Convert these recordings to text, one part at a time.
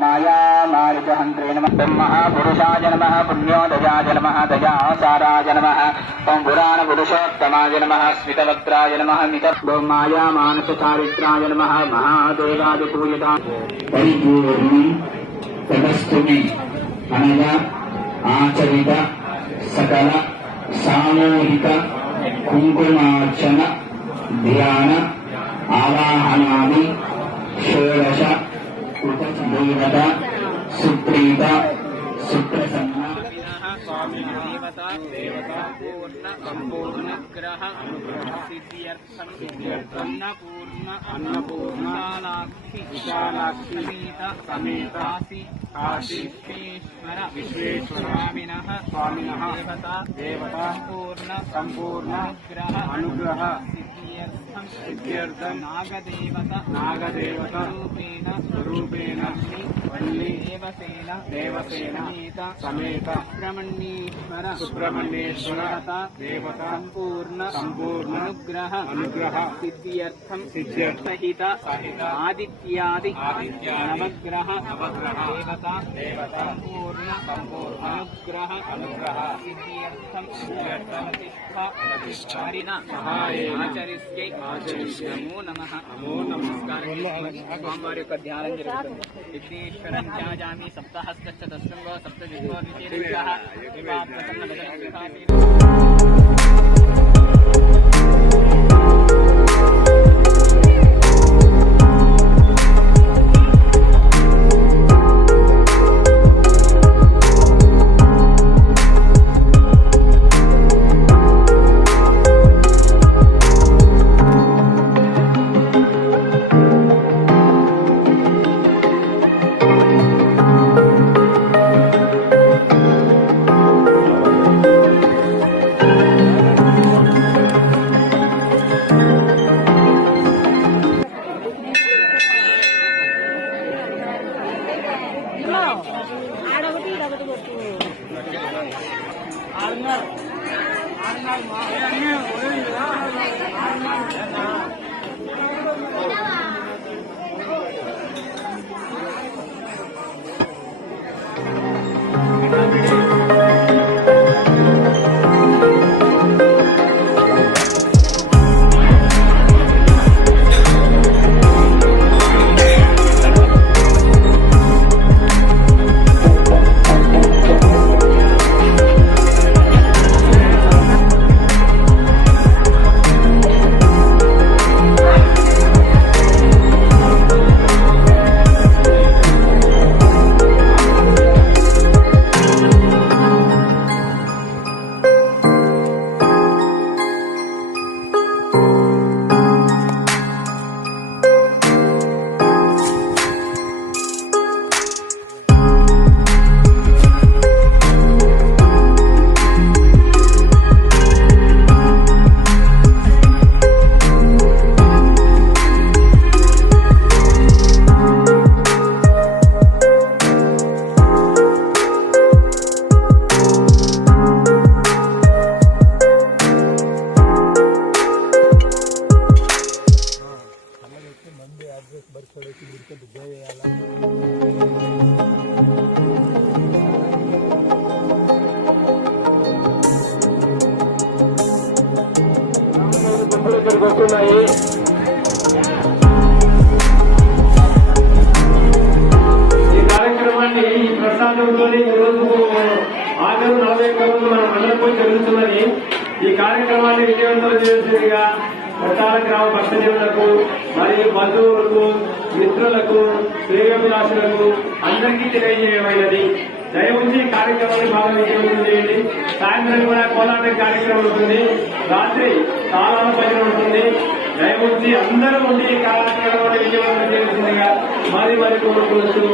माया मारितहंत्रे नमः महापुरुषाय नमः पुण्योदयाय नमः दयासाराय नमः पुराण पुरुषोत्तमाय नमः स्मितवक्त्राय नमः माया मानसचारित्राय नमः महादेवादिपूजिता परिपूर्णं तदस्तुति అనగా ఆచరిత సకల సామూహిక కుంకుమార్చన ధ్యాన ఆవాహనాది షోడశ దేవత సుప్రీత సుప్రసన్న अन्नपूर्ण विशालाक्षी समेत विश्वेश्वर स्वामिनः देवता संपूर्ण अनुग्रह सिद्ध्यर्थं नागदेवता स्वरूपेण देवसेन समेत सुब्रह्मण्येश्वर देवता संपूर्ण अनुग्रह सिद्ध्यर्थं सहित आदित्यादि नवग्रह देवता संपूर्ण अनुग्रह सिद्ध्यर्थं प्रतिष्ठारिणा आचरिष्ये नमो नमः स्वामिवारि యొక్క ధ్యానం జరుగుతుంది విఘ్నేశ్వరం ధ్యాయామి సప్తహస్తశ్చ తస్సంగ సప్తజిహ్వా విశేషః ప్రసన్న వస్తున్నాయి. ఈ కార్యక్రమాన్ని ఈ ప్రసాదంతో ఈరోజు ఆగస్టు 41 మనం అందరిపోయి జరుగుతున్నది. ఈ కార్యక్రమాన్ని విజయవంతం చేసేదిగా ప్రచార గ్రామ భక్తజనులకు మరియు బంధువులకు మిత్రులకు శ్రేయోభిలాషులకు అందరికీ తెలియజేయమైనది. దయవుంచి ఈ కార్యక్రమాన్ని బాగా విజయవంతం చేయండి. సాయంత్రం కూడా కోలాట కార్యక్రమం ఉంటుంది, రాత్రి తాళాల భజన ఉంటుంది. దయవుంచి అందరూ ఉండి ఈ కార్యక్రమాన్ని విజయవంతం చేయాల్సిందిగా మరి కోరుకోవచ్చు.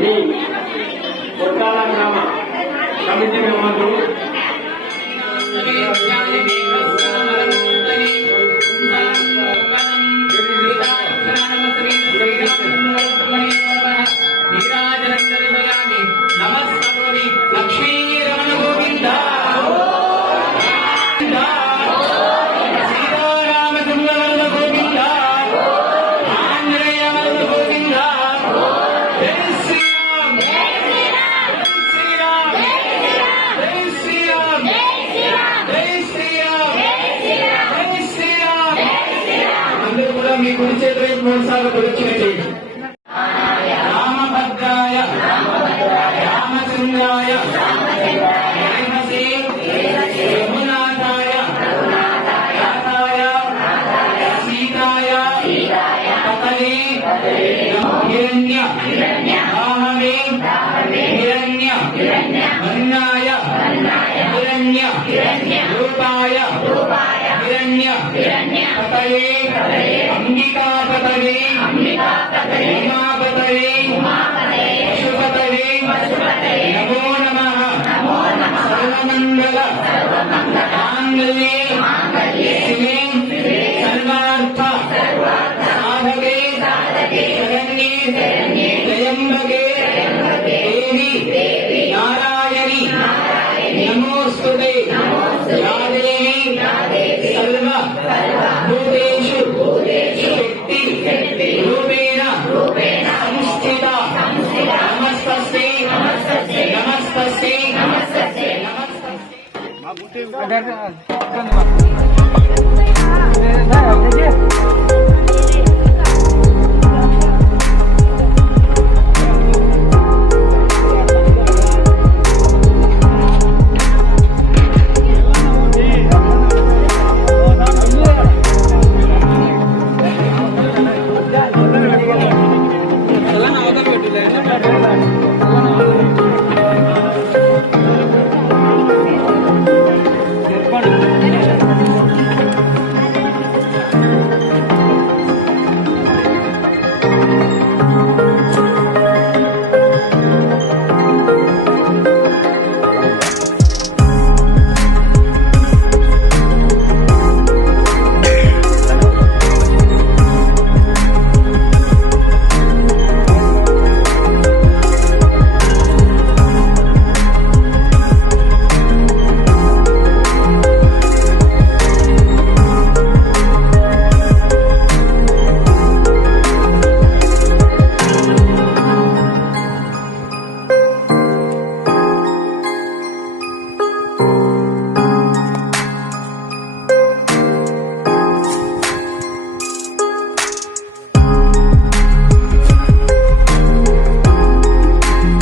మీ కొట్టాల గ్రామ కమిటీ మెంబర్లు 3 సార్లు ప్రదక్షిణ రామభద్రాయ రామచంద్రాయ హేమసే రఘునాథాయ నాథాయ సీతాయ పతయే హిరణ్య ఆహవే హిరణ్య వర్ణాయ హిరణ్య రూపాయ హిరణ్య పతయే అంబికాపతయే ఉమాపతయే పశుపతయే నమో నమః సర్వమంగళ మాంగళ్యే శివే సర్వార్థ సాధకే శరణ్యే త్రయంబకే దేవి నారాయణి నమోస్తుతే యా దేవి సర్వ భూతేషు శక్తి రూపేణ సంస్థిత నమస్తస్యై నమస్తస్యై Ada